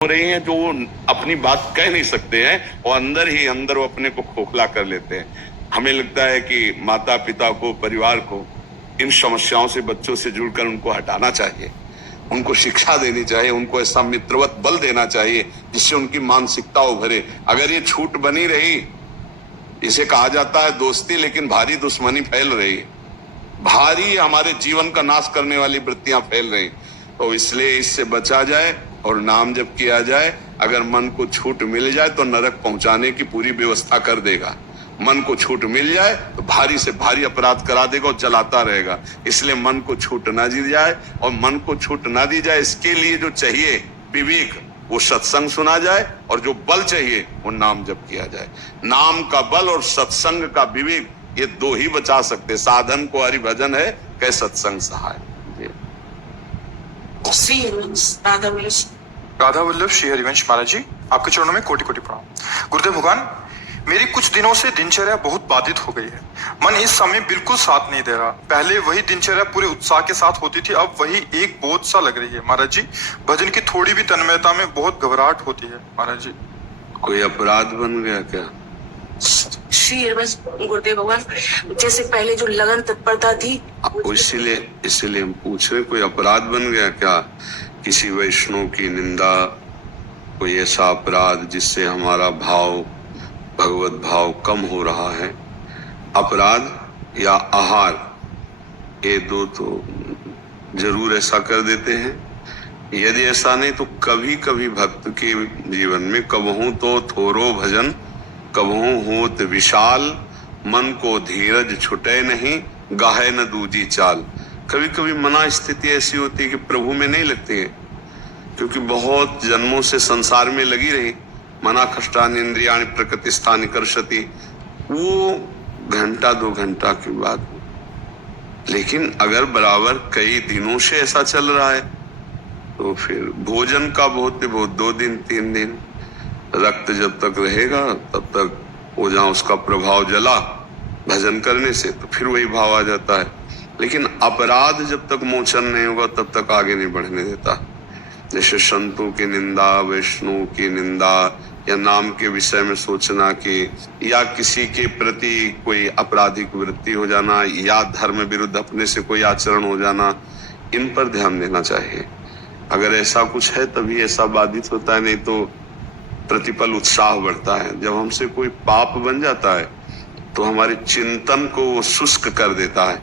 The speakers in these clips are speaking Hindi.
हो रही हैं जो अपनी बात कह नहीं सकते हैं और अंदर ही अंदर वो अपने को खोखला कर लेते हैं। हमें लगता है कि माता पिता को, परिवार को इन समस्याओं से, बच्चों से जुड़कर उनको हटाना चाहिए, उनको शिक्षा देनी चाहिए, उनको ऐसा मित्रवत बल देना चाहिए जिससे उनकी मानसिकता उभरे। अगर ये छूट बनी रही, इसे कहा जाता है दोस्ती, लेकिन भारी दुश्मनी फैल रही है, भारी हमारे जीवन का नाश करने वाली वृत्तियां फैल रही। तो इसलिए इससे बचा जाए और नाम जप किया जाए। अगर मन को छूट मिल जाए तो नरक पहुंचाने की पूरी व्यवस्था कर देगा। मन को छूट मिल जाए तो भारी से भारी अपराध करा देगा और चलाता रहेगा। इसलिए मन को छूट ना दी जाए, और मन को छूट ना दी जाए इसके लिए जो चाहिए विवेक, वो सत्संग सुना जाए, और जो बल चाहिए वो नाम जप किया जाए। नाम का बल और सत्संग का विवेक, ये दो ही बचा सकते। साधन को हरि भजन है, कै सत्संग सहाय। राधा वल्लभ श्री हरिवंश महाराज जी, आपके चरणों में कोटि कोटि प्रणाम। गुरुदेव भगवान, मेरी कुछ दिनों से दिनचर्या बहुत बाधित हो गई है। मन इस समय बिल्कुल साथ नहीं दे रहा। पहले वही दिनचर्या पूरे उत्साह के साथ होती थी, अब वही एक बोझ सा लग रही है महाराज जी। भजन की थोड़ी भी तन्मयता में बहुत घबराहट होती है महाराज जी। कोई अपराध बन गया क्या? श्री हरिवंश गुरुदेव भगवान, जैसे पहले जो लगन तत्परता थी, इसीलिए हम पूछ रहे, कोई अपराध बन गया क्या? किसी वैष्णव की निंदा, कोई ऐसा अपराध जिससे हमारा भाव, भगवत भाव कम हो रहा है? अपराध या आहार, ये दो तो जरूर ऐसा कर देते हैं। यदि ऐसा नहीं तो कभी कभी भक्त के जीवन में कबहू तो थोरो भजन, कबहू होत विशाल, मन को धीरज छुटे नहीं, गाहे न दूजी चाल। कभी कभी मना स्थिति ऐसी होती है कि प्रभु में नहीं लगती है, क्योंकि बहुत जन्मों से संसार में लगी रही। मना कष्टानि इंद्रियाणि प्रकृति स्थानि कर्षति, वो घंटा दो घंटा की बात। लेकिन अगर बराबर कई दिनों से ऐसा चल रहा है तो फिर भोजन का बहुत 2 दिन 3 दिन, रक्त जब तक रहेगा तब तक हो जहाँ उसका प्रभाव जला भजन करने से, तो फिर वही भाव आ जाता है। लेकिन अपराध जब तक मोचन नहीं होगा तब तक आगे नहीं बढ़ने देता। जैसे संतों की निंदा, वैष्णव की निंदा, या नाम के विषय में सोचना कि, या किसी के प्रति कोई आपराधिक वृत्ति हो जाना, या धर्म विरुद्ध अपने से कोई आचरण हो जाना, इन पर ध्यान देना चाहिए। अगर ऐसा कुछ है तभी ऐसा बाधित होता है, नहीं तो प्रतिपल उत्साह बढ़ता है। जब हमसे कोई पाप बन जाता है तो हमारे चिंतन को वो शुष्क कर देता है,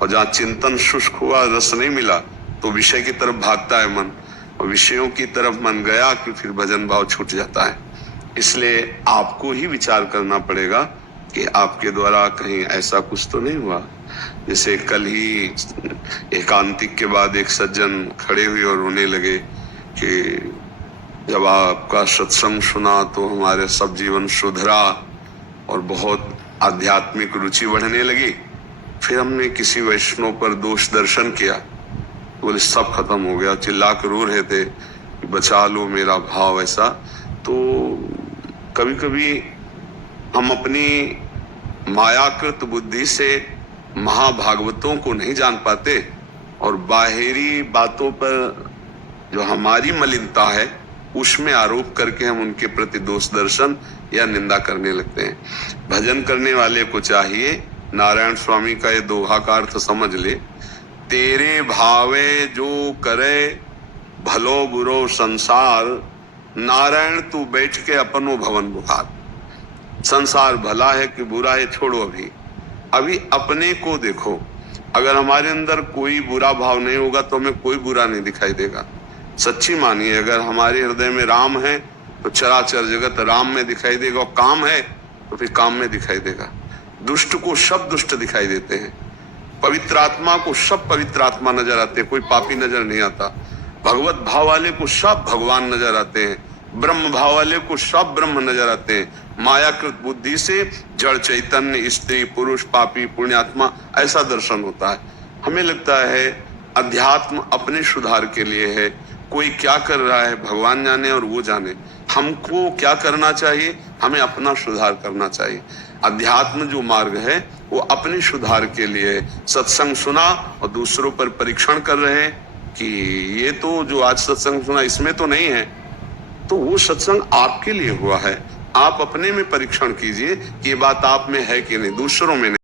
और जहाँ चिंतन शुष्क हुआ, रस नहीं मिला, तो विषय की तरफ भागता है मन, और विषयों की तरफ मन गया कि फिर भजन भाव छूट जाता है। इसलिए आपको ही विचार करना पड़ेगा कि आपके द्वारा कहीं ऐसा कुछ तो नहीं हुआ। जैसे कल ही एकांतिक के बाद एक सज्जन खड़े हुए और रोने लगे कि जब आपका सत्संग सुना तो हमारे सब जीवन सुधरा और बहुत आध्यात्मिक रुचि बढ़ने लगी। फिर हमने किसी वैष्णव पर दोष दर्शन किया, बोले सब खत्म हो गया, चिल्ला कर रो रहे थे, बचा लो मेरा भाव। ऐसा तो कभी कभी हम अपनी मायाकृत बुद्धि से महाभागवतों को नहीं जान पाते, और बाहरी बातों पर जो हमारी मलिनता है उसमें आरोप करके हम उनके प्रति दोष दर्शन या निंदा करने लगते हैं। भजन करने वाले को चाहिए, नारायण स्वामी का ये दोहा का अर्थ समझ ले, तेरे भावे जो करे भलो बुरो संसार, नारायण तू बैठ के अपनो भवन बुखार। संसार भला है कि बुरा है छोड़ो, अभी अपने को देखो। अगर हमारे अंदर कोई बुरा भाव नहीं होगा तो हमें कोई बुरा नहीं दिखाई देगा। सच्ची मानिए, अगर हमारे हृदय में राम है तो चराचर जगत राम में दिखाई देगा, और काम है तो फिर काम में दिखाई देगा। दुष्ट को सब दुष्ट दिखाई देते हैं, पवित्र आत्मा को सब पवित्र आत्मा नजर आते हैं, कोई पापी नजर नहीं आता। भगवत भाव वाले को सब भगवान नजर आते हैं, ब्रह्म भाव वाले को सब ब्रह्म नजर आते हैं। मायाकृत बुद्धि से जड़ चैतन्य, स्त्री पुरुष, पापी पुण्यात्मा, ऐसा दर्शन होता है। हमें लगता है अध्यात्म अपने सुधार के लिए है। कोई क्या कर रहा है भगवान जाने और वो जाने, हमको क्या करना चाहिए, हमें अपना सुधार करना चाहिए। अध्यात्म जो मार्ग है वो अपने सुधार के लिए। सत्संग सुना और दूसरों पर परीक्षण कर रहे हैं कि ये तो जो आज सत्संग सुना इसमें तो नहीं है, तो वो सत्संग आपके लिए हुआ है। आप अपने में परीक्षण कीजिए कि ये बात आप में है कि नहीं, दूसरों में नहीं।